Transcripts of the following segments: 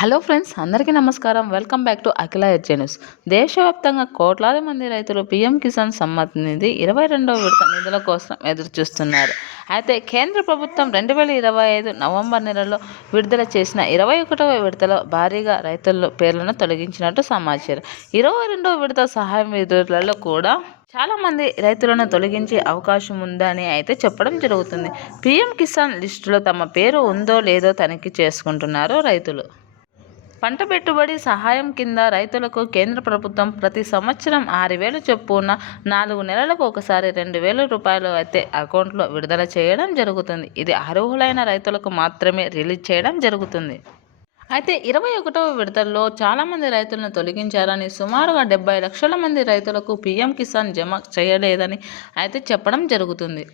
Hello friends, అందరికీ నమస్కారం. Welcome back to Akhila HA news. దేశవ్యాప్తంగా కోట్లాది మంది రైతులు పీఎం కిసాన్ సమ్మాన్ నిధి 22వ విడత నిధుల కోసం ఎదురుచూస్తున్నారు. అయితే కేంద్ర ప్రభుత్వం 2025 నవంబర్ నెలలో విడుదల చేసిన 21వ విడతలో భారీగా రైతుల పేర్లను తొలగించినట్టు సమాచారం. 22వ విడత సహాయం నిధులలో కూడా చాలా మంది రైతులను తొలగించే అవకాశం ఉందని అయితే చెప్పడం జరుగుతుంది. పీఎం కిసాన్ లిస్టులో తమ పేరు ఉందో లేదో తనిఖీ చేసుకుంటున్నారు రైతులు. పంట పెట్టుబడి సహాయం కింద రైతులకు కేంద్ర ప్రభుత్వం ప్రతి సంవత్సరం 6,000 చొప్పున 4 నెలలకు ఒకసారి 2,000 రూపాయలు అయితే అకౌంట్లో విడుదల చేయడం జరుగుతుంది. ఇది అర్హులైన రైతులకు మాత్రమే రిలీజ్ చేయడం జరుగుతుంది. అయితే 21వ విడతల్లో చాలామంది రైతులను తొలగించారని, సుమారుగా 70 లక్షల మంది రైతులకు పీఎం కిసాన్ జమ చేయలేదని అయితే చెప్పడం జరుగుతుంది.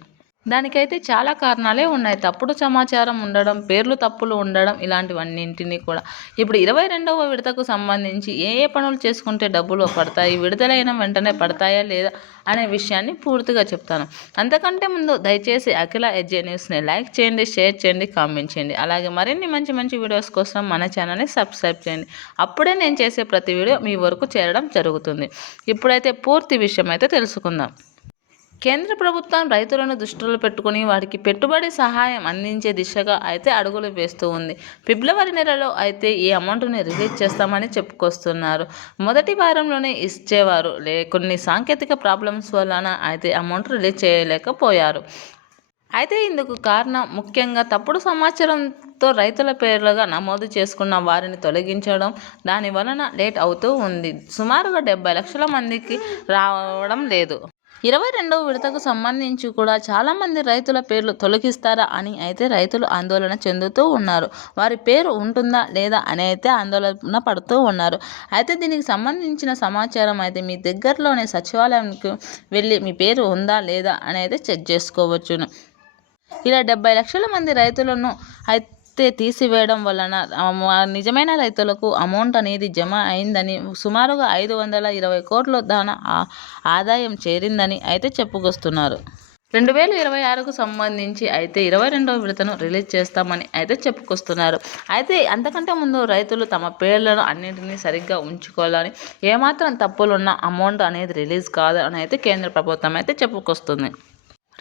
దానికైతే చాలా కారణాలే ఉన్నాయి. తప్పుడు సమాచారం ఉండడం, పేర్లు తప్పులు ఉండడం, ఇలాంటివన్నింటినీ కూడా. ఇప్పుడు 22వ విడతకు సంబంధించి ఏ పనులు చేసుకుంటే డబ్బులు పడతాయి, విడుదలైన వెంటనే పడతాయా లేదా అనే విషయాన్ని పూర్తిగా చెప్తాను. అంతకంటే ముందు దయచేసి అఖిల హెచ్ఏ న్యూస్ని లైక్ చేయండి, షేర్ చేయండి, కామెంట్ చేయండి. అలాగే మరిన్ని మంచి మంచి వీడియోస్ కోసం మన ఛానల్ని సబ్స్క్రైబ్ చేయండి. అప్పుడే నేను చేసే ప్రతి వీడియో మీ వరకు చేరడం జరుగుతుంది. ఇప్పుడైతే పూర్తి విషయం అయితే తెలుసుకుందాం. కేంద్ర ప్రభుత్వం రైతులను దృష్టిలో పెట్టుకుని వారికి పెట్టుబడి సహాయం అందించే దిశగా అయితే అడుగులు వేస్తూ ఉంది. ఫిబ్రవరి నెలలో అయితే ఈ అమౌంట్ని రిలీజ్ చేస్తామని చెప్పుకొస్తున్నారు. మొదటి వారంలోనే ఇచ్చేవారు. కొన్ని సాంకేతిక ప్రాబ్లమ్స్ వలన అయితే అమౌంట్ రిలీజ్ చేయలేకపోయారు. అయితే ఇందుకు కారణం ముఖ్యంగా తప్పుడు సమాచారంతో రైతుల పేర్లుగా నమోదు చేసుకున్న వారిని తొలగించడం. దాని వలన లేట్ అవుతూ ఉంది. సుమారుగా 70 లక్షల మందికి రావడం లేదు. 22వ విడతకు సంబంధించి కూడా చాలామంది రైతుల పేర్లు తొలగిస్తారా అని అయితే రైతులు ఆందోళన చెందుతూ ఉన్నారు. వారి పేరు ఉంటుందా లేదా అని అయితే ఆందోళన పడుతూ ఉన్నారు. అయితే దీనికి సంబంధించిన సమాచారం అయితే మీ దగ్గరలోనే సచివాలయానికి వెళ్ళి మీ పేరు ఉందా లేదా అని అయితే చెక్ చేసుకోవచ్చును. ఇలా 70 లక్షల మంది రైతులను తీసివేయడం వలన నిజమైన రైతులకు అమౌంట్ అనేది జమ అయిందని, సుమారుగా 520 కోట్ల ఆదాయం చేరిందని అయితే చెప్పుకొస్తున్నారు. 2026కు సంబంధించి అయితే 22వ విడతను రిలీజ్ చేస్తామని అయితే చెప్పుకొస్తున్నారు. అయితే అంతకంటే ముందు రైతులు తమ పేర్లను అన్నింటినీ సరిగ్గా ఉంచుకోవాలని, ఏమాత్రం తప్పులున్న అమౌంట్ అనేది రిలీజ్ కాదు అని అయితే కేంద్ర ప్రభుత్వం అయితే చెప్పుకొస్తుంది.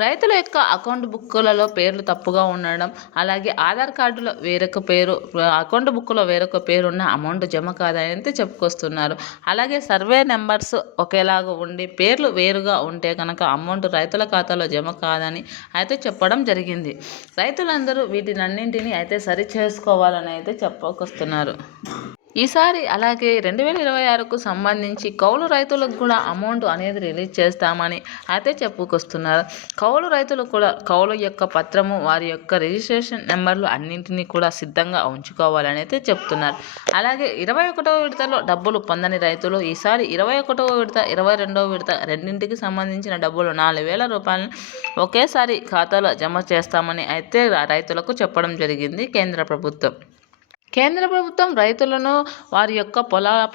రైతుల యొక్క అకౌంట్ బుక్కులలో పేర్లు తప్పుగా ఉండడం, అలాగే ఆధార్ కార్డులో వేరొక పేరు, అకౌంట్ బుక్లో వేరొక పేరు ఉన్న అమౌంట్ జమ కాదని అయితే చెప్పుకొస్తున్నారు. అలాగే సర్వే నెంబర్స్ ఒకేలాగా ఉండి పేర్లు వేరుగా ఉంటే కనుక అమౌంట్ రైతుల ఖాతాలో జమ కాదని అయితే చెప్పడం జరిగింది. రైతులందరూ వీటినన్నింటినీ అయితే సరి చేసుకోవాలని అయితే చెప్పుకొస్తున్నారు. ఈసారి అలాగే 2026కు సంబంధించి కౌలు రైతులకు కూడా అమౌంట్ అనేది రిలీజ్ చేస్తామని అయితే చెప్పుకొస్తున్నారు. కౌలు రైతులు కూడా కౌలు యొక్క పత్రము, వారి యొక్క రిజిస్ట్రేషన్ నెంబర్లు అన్నింటినీ కూడా సిద్ధంగా ఉంచుకోవాలని అయితే చెప్తున్నారు. అలాగే 21వ విడతలో డబ్బులు పొందని రైతులు ఈసారి 21వ విడత, 22వ విడత రెండింటికి సంబంధించిన డబ్బులు 4,000 రూపాయలను ఒకేసారి ఖాతాలో జమ చేస్తామని అయితే రైతులకు చెప్పడం జరిగింది కేంద్ర ప్రభుత్వం. కేంద్ర ప్రభుత్వం రైతులను వారి యొక్క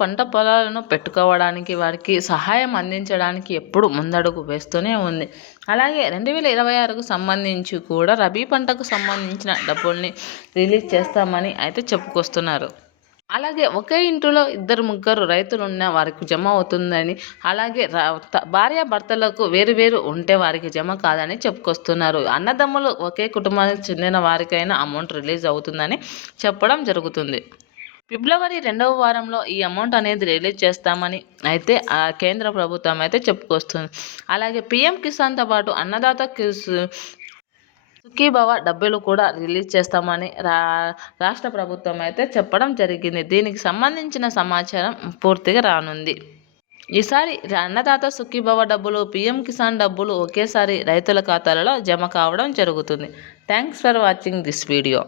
పంట పొలాలను పెట్టుకోవడానికి, వారికి సహాయం అందించడానికి ఎప్పుడు ముందడుగు వేస్తూనే ఉంది. అలాగే 2026కు సంబంధించి కూడా రబీ పంటకు సంబంధించిన డబ్బుల్ని రిలీజ్ చేస్తామని అయితే చెప్పుకొస్తున్నారు. అలాగే ఒకే ఇంటిలో 2-3 రైతులు ఉన్న వారికి జమ అవుతుందని, అలాగే భార్యాభర్తలకు వేరు ఉంటే వారికి జమ కాదని చెప్పుకొస్తున్నారు. అన్నదమ్ములు ఒకే కుటుంబానికి చెందిన వారికైనా అమౌంట్ రిలీజ్ అవుతుందని చెప్పడం జరుగుతుంది. ఫిబ్రవరి 2వ వారంలో ఈ అమౌంట్ అనేది రిలీజ్ చేస్తామని అయితే కేంద్ర ప్రభుత్వం అయితే చెప్పుకొస్తుంది. అలాగే పీఎం కిసాన్తో పాటు అన్నదాత సుఖీభవ డబ్బులు కూడా రిలీజ్ చేస్తామని రాష్ట్ర ప్రభుత్వం అయితే చెప్పడం జరిగింది. దీనికి సంబంధించిన సమాచారం పూర్తిగా రానుంది. ఈసారి అన్నదాత సుఖీభవ డబ్బులు, పీఎం కిసాన్ డబ్బులు ఒకేసారి రైతుల ఖాతాలలో జమ కావడం జరుగుతుంది. Thanks for watching this video.